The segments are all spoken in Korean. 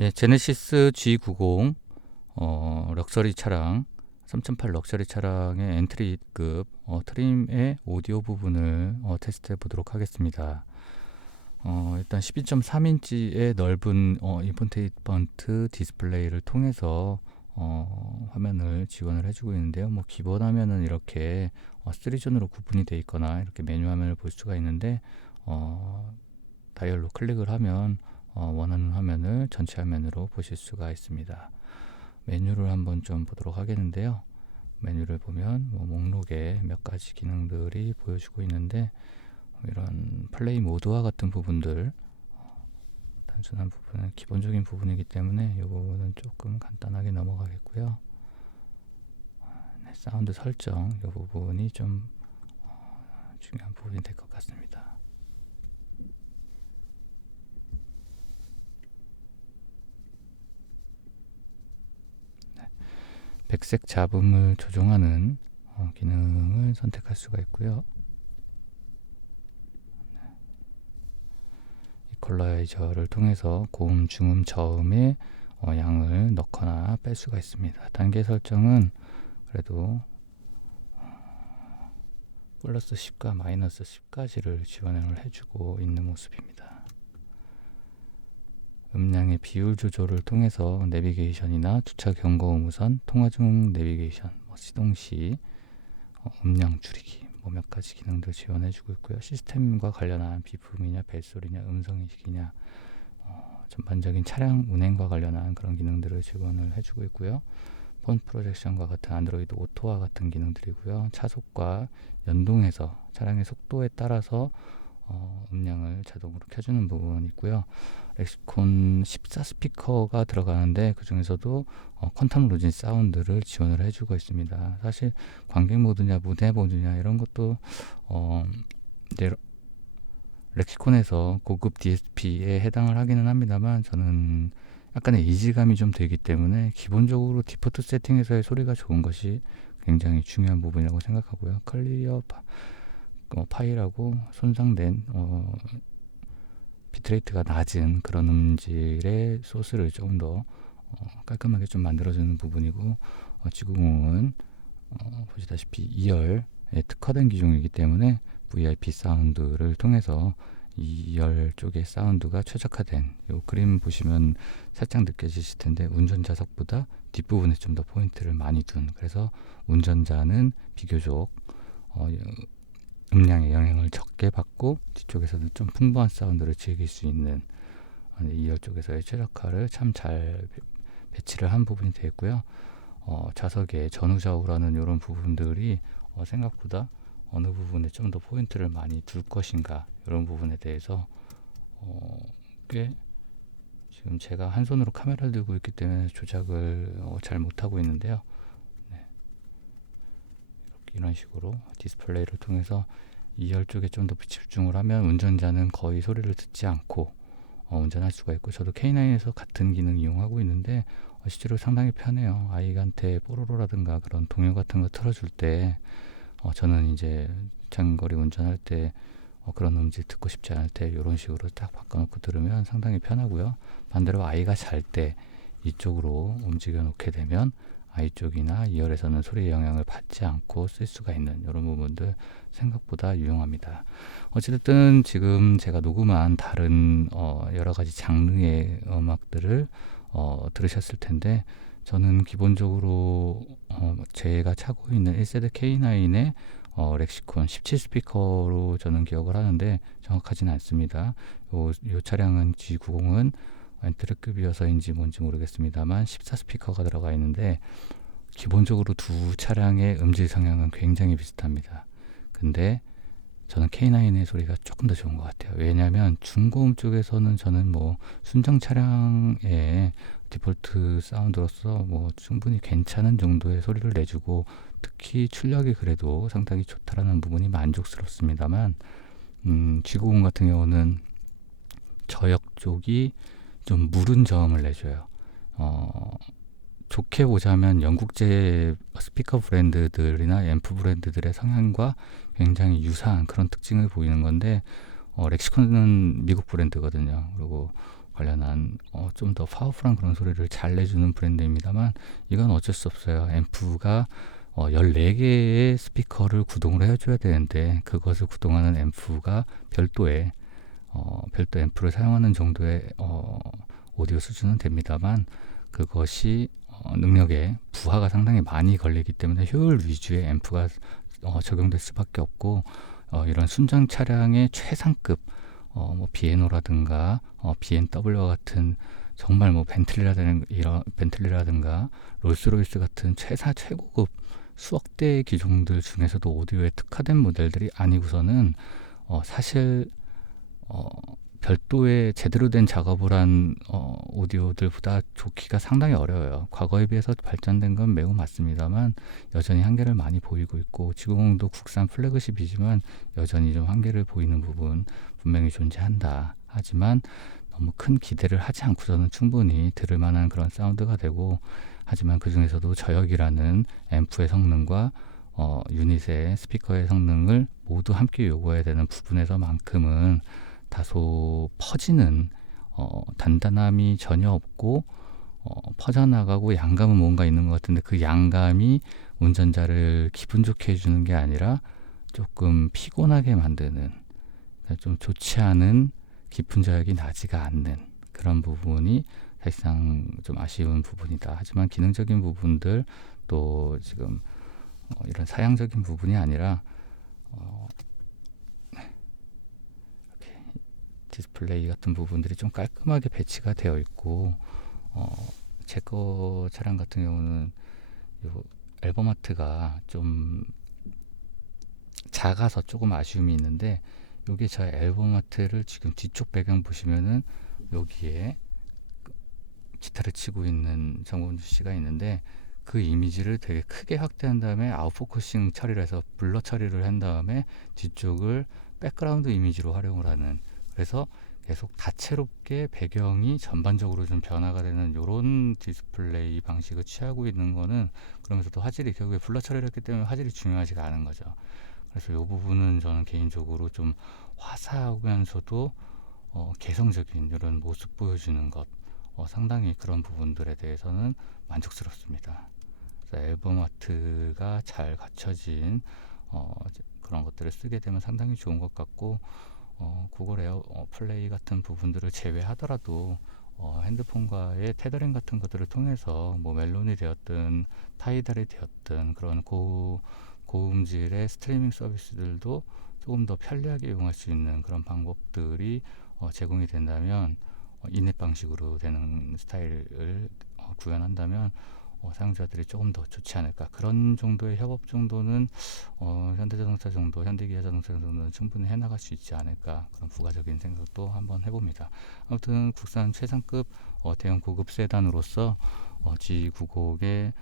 예, 제네시스 G90 럭셔리 차량 3008 럭셔리 차량의 엔트리급 트림의 오디오 부분을 테스트해 보도록 하겠습니다. 일단 12.3인치의 넓은 인포테인먼트 디스플레이를 통해서 화면을 지원을 해주고 있는데요. 뭐 기본 화면은 이렇게 3존으로 구분이 되어 있거나 이렇게 메뉴 화면을 볼 수가 있는데 다이얼로 클릭을 하면 원하는 화면을 전체 화면으로 보실 수가 있습니다. 메뉴를 한번 좀 보도록 하겠는데요. 메뉴를 보면 목록에 몇 가지 기능들이 보여주고 있는데 이런 플레이 모드와 같은 부분들, 단순한 부분은 기본적인 부분이기 때문에 이 부분은 조금 간단하게 넘어가겠고요. 네, 사운드 설정 이 부분이 좀 중요한 부분이 될 것 같습니다. 백색 잡음을 조정하는 기능을 선택할 수가 있고요. 이퀄라이저를 통해서 고음, 중음, 저음의 양을 넣거나 뺄 수가 있습니다. 단계 설정은 그래도 플러스 10과 마이너스 10까지를 지원을 해주고 있는 모습입니다. 음량의 비율 조절을 통해서 내비게이션이나 주차 경고 의무선, 통화 중 내비게이션, 시동 시 음량 줄이기 몇 가지 기능들 지원해주고 있고요. 시스템과 관련한 비품이냐 벨소리냐 음성인식이냐 전반적인 차량 운행과 관련한 그런 기능들을 지원을 해주고 있고요. 폰 프로젝션과 같은 안드로이드 오토와 같은 기능들이고요. 차속과 연동해서 차량의 속도에 따라서 음량을 자동으로 켜주는 부분이 있고요. 렉시콘 14 스피커가 들어가는데 그 중에서도 퀀텀 로진 사운드를 지원을 해주고 있습니다. 사실 관객 모드냐 무대 모드냐 이런 것도 이제 렉시콘에서 고급 DSP에 해당을 하기는 합니다만 저는 약간의 이질감이 좀 되기 때문에 기본적으로 디포트 세팅에서의 소리가 좋은 것이 굉장히 중요한 부분이라고 생각하고요. 클리어 파일하고 손상된 비트레이트가 낮은 그런 음질의 소스를 조금 더 깔끔하게 좀 만들어주는 부분이고 G90은 보시다시피 2열에 특화된 기종이기 때문에 VIP 사운드를 통해서 2열 쪽의 사운드가 최적화된 요 그림 보시면 살짝 느껴지실 텐데 운전자석보다 뒷부분에 좀 더 포인트를 많이 둔, 그래서 운전자는 비교적 음량의 영향을 적게 받고 뒤쪽에서는 좀 풍부한 사운드를 즐길 수 있는 2열 쪽에서의 최적화를 참 잘 배치를 한 부분이 되어 있고요. 좌석의 전후좌우라는 이런 부분들이 생각보다 어느 부분에 좀 더 포인트를 많이 둘 것인가 이런 부분에 대해서 꽤 지금 제가 한 손으로 카메라를 들고 있기 때문에 조작을 잘 못하고 있는데요. 네. 이런 식으로 디스플레이를 통해서 2열 쪽에 좀 더 집중을 하면 운전자는 거의 소리를 듣지 않고 운전할 수가 있고, 저도 K9에서 같은 기능 이용하고 있는데 실제로 상당히 편해요. 아이한테 뽀로로라든가 그런 동요 같은 거 틀어줄 때 저는 이제 장거리 운전할 때 그런 음질 듣고 싶지 않을 때 이런 식으로 딱 바꿔놓고 들으면 상당히 편하고요. 반대로 아이가 잘 때 이쪽으로 움직여 놓게 되면 아이 쪽이나 2열에서는 소리의 영향을 받지 않고 쓸 수가 있는 이런 부분들 생각보다 유용합니다. 어쨌든 지금 제가 녹음한 다른 여러 가지 장르의 음악들을 들으셨을 텐데, 저는 기본적으로 제가 차고 있는 1세대 K9의 렉시콘 17 스피커로 저는 기억을 하는데 정확하지는 않습니다. 요 차량은 G90은 엔트리급이어서인지 뭔지 모르겠습니다만 14 스피커가 들어가 있는데 기본적으로 두 차량의 음질 성향은 굉장히 비슷합니다. 근데 저는 K9의 소리가 조금 더 좋은 것 같아요. 왜냐하면 중고음 쪽에서는 저는 순정 차량의 디폴트 사운드로서 충분히 괜찮은 정도의 소리를 내주고, 특히 출력이 그래도 상당히 좋다라는 부분이 만족스럽습니다만 G90 같은 경우는 저역 쪽이 좀 무른 저음을 내줘요. 좋게 보자면 영국제 스피커 브랜드들이나 앰프 브랜드들의 성향과 굉장히 유사한 그런 특징을 보이는 건데 렉시콘은 미국 브랜드거든요. 그리고 관련한 좀 더 파워풀한 그런 소리를 잘 내주는 브랜드입니다만, 이건 어쩔 수 없어요. 앰프가 14개의 스피커를 구동을 해줘야 되는데, 그것을 구동하는 앰프가 별도의 별도 앰프를 사용하는 정도의 오디오 수준은 됩니다만, 그것이 능력에 부하가 상당히 많이 걸리기 때문에 효율 위주의 앰프가 적용될 수밖에 없고, 이런 순정 차량의 최상급 뭐 비에노라든가 BMW와 같은 정말 뭐 벤틀리라든가 롤스로이스 같은 최고급 수억 대의 기종들 중에서도 오디오에 특화된 모델들이 아니고서는 사실 별도의 제대로 된 작업을 한 오디오들보다 좋기가 상당히 어려워요. 과거에 비해서 발전된 건 매우 맞습니다만, 여전히 한계를 많이 보이고 있고, 지구공도 국산 플래그십이지만 여전히 좀 한계를 보이는 부분 분명히 존재한다. 하지만 너무 큰 기대를 하지 않고서는 충분히 들을 만한 그런 사운드가 되고, 하지만 그 중에서도 저역이라는 앰프의 성능과 유닛의 스피커의 성능을 모두 함께 요구해야 되는 부분에서만큼은 다소 퍼지는 단단함이 전혀 없고 퍼져나가고 양감은 뭔가 있는 것 같은데, 그 양감이 운전자를 기분 좋게 해주는 게 아니라 조금 피곤하게 만드는, 좀 좋지 않은 깊은 저역이 나지가 않는 그런 부분이 사실상 좀 아쉬운 부분이다. 하지만 기능적인 부분들, 또 지금 이런 사양적인 부분이 아니라 디스플레이 같은 부분들이 좀 깔끔하게 배치가 되어 있고, 제 거 차량 같은 경우는 요 앨범 아트가 좀 작아서 조금 아쉬움이 있는데, 여기 저 앨범 아트를 지금 뒤쪽 배경 보시면은 여기에 기타를 치고 있는 정범주 씨가 있는데, 그 이미지를 되게 크게 확대한 다음에 아웃포커싱 처리를 해서 블러 처리를 한 다음에 뒤쪽을 백그라운드 이미지로 활용을 하는, 그래서 계속 다채롭게 배경이 전반적으로 좀 변화가 되는 이런 디스플레이 방식을 취하고 있는 거는, 그러면서도 화질이 결국에 블러 처리를 했기 때문에 화질이 중요하지가 않은 거죠. 그래서 이 부분은 저는 개인적으로 좀 화사하면서도 개성적인 이런 모습 보여주는 것, 상당히 그런 부분들에 대해서는 만족스럽습니다. 그래서 앨범 아트가 잘 갖춰진 그런 것들을 쓰게 되면 상당히 좋은 것 같고, 구글 에어 플레이 같은 부분들을 제외하더라도 핸드폰과의 테더링 같은 것들을 통해서 뭐 멜론이 되었든 타이달이 되었든 그런 고음질의 스트리밍 서비스들도 조금 더 편리하게 이용할 수 있는 그런 방법들이 제공이 된다면, 인앱 방식으로 되는 스타일을 구현한다면 사용자들이 조금 더 좋지 않을까. 그런 정도의 협업 정도는 현대자동차 정도, 현대기아 자동차 정도는 충분히 해나갈 수 있지 않을까. 그런 부가적인 생각도 한번 해봅니다. 아무튼 국산 최상급 대형 고급 세단으로서 G90의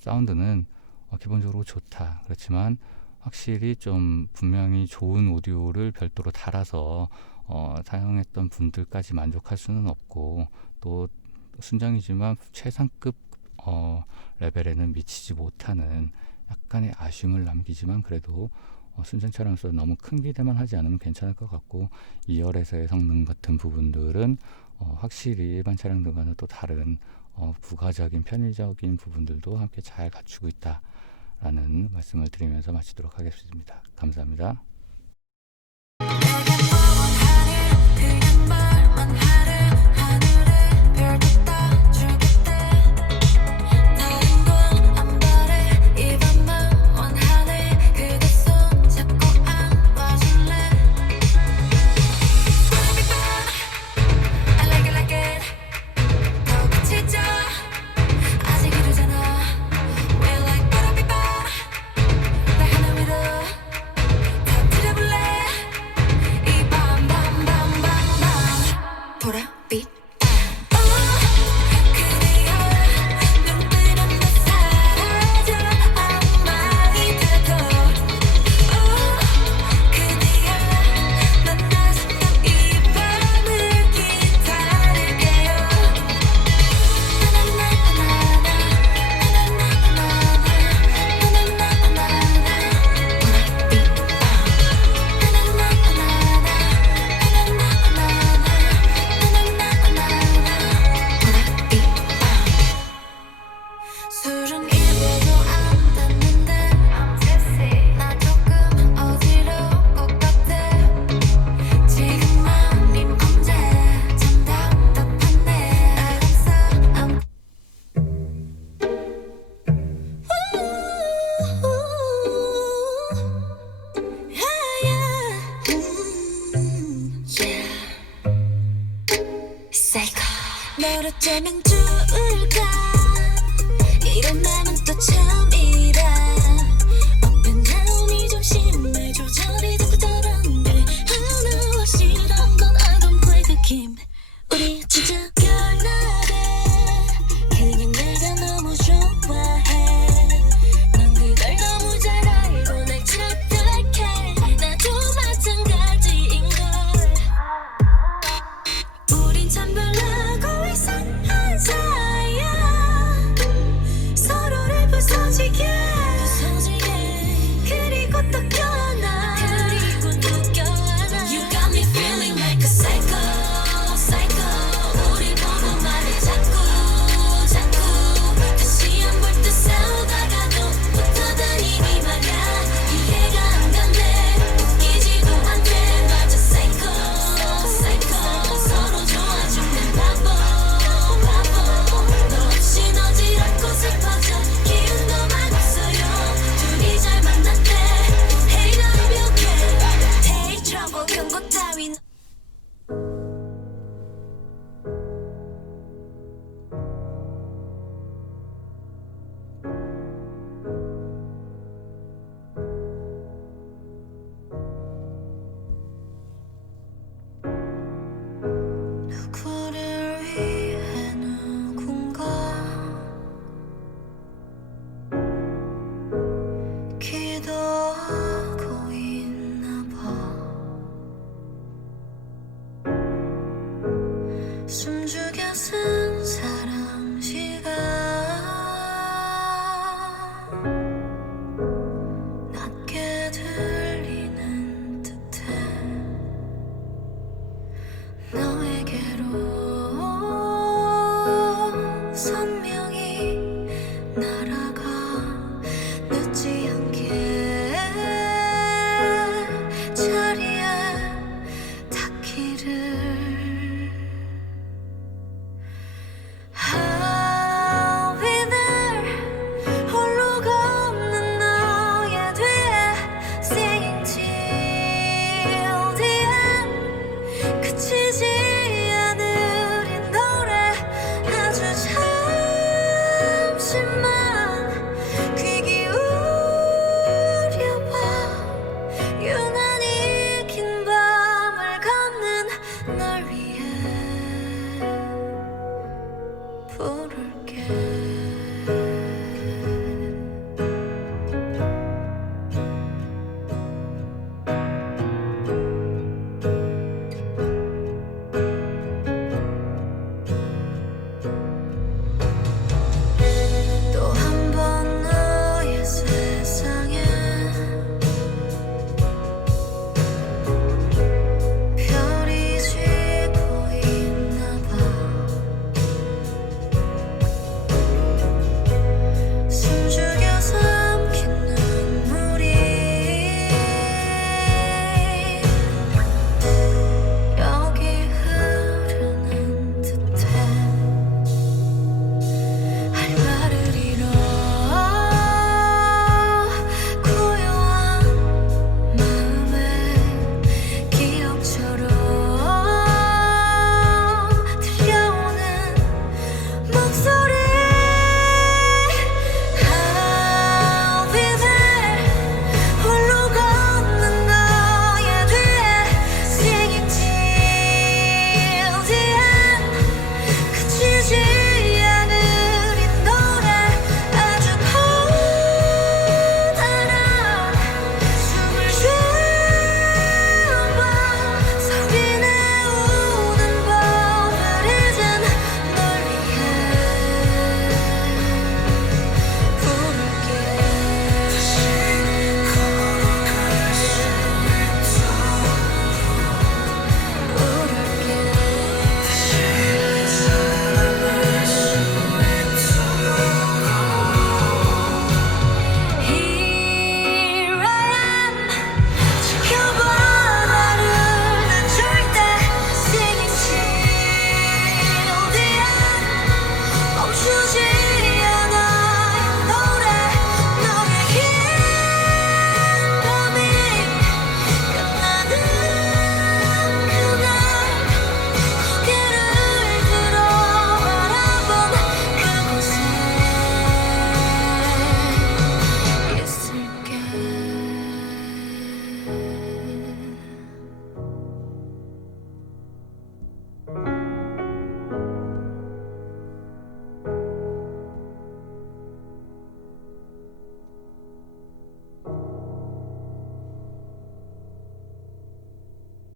사운드는 기본적으로 좋다. 그렇지만 확실히 좀 분명히 좋은 오디오를 별도로 달아서 사용했던 분들까지 만족할 수는 없고, 또 순정이지만 최상급 레벨에는 미치지 못하는 약간의 아쉬움을 남기지만, 그래도 순정차량에서 너무 큰 기대만 하지 않으면 괜찮을 것 같고, 2열에서의 성능 같은 부분들은 확실히 일반 차량들과는 또 다른 부가적인 편의적인 부분들도 함께 잘 갖추고 있다라는 말씀을 드리면서 마치도록 하겠습니다. 감사합니다. 널 어쩌면 좋을까 이런 맘은 또 처음이라 Up and down이 좀 심해 조절이 자꾸 다른데 하나 없이 이런 건 I don't play the game 우리 진짜 별나래 그냥 내가 너무 좋아해 넌 그걸 너무 잘 알고 날 착각해 나도 마찬가지인걸 우린 참 별나고 이상한 사이야 서로를 부서지게 그리고 또 껴안아 You got me feeling like a psycho 우릴 보고 말해 자꾸 다시 안 볼 듯 싸우다가도 붙어다니니 말야 이해가 안 간대 웃기지도 않대 맞아 psycho 서로 좋아 죽는 바보 너 없인 어지럽고 슬퍼져 기운도 많았어요 둘이 잘 만났대 Hey 난 벽해 Take trouble 경고 따윈 누구를 위해 누군가 기도하고 있나 봐 숨죽여 쓴 사랑 시간 낮게 들리는 듯해 너에게로 선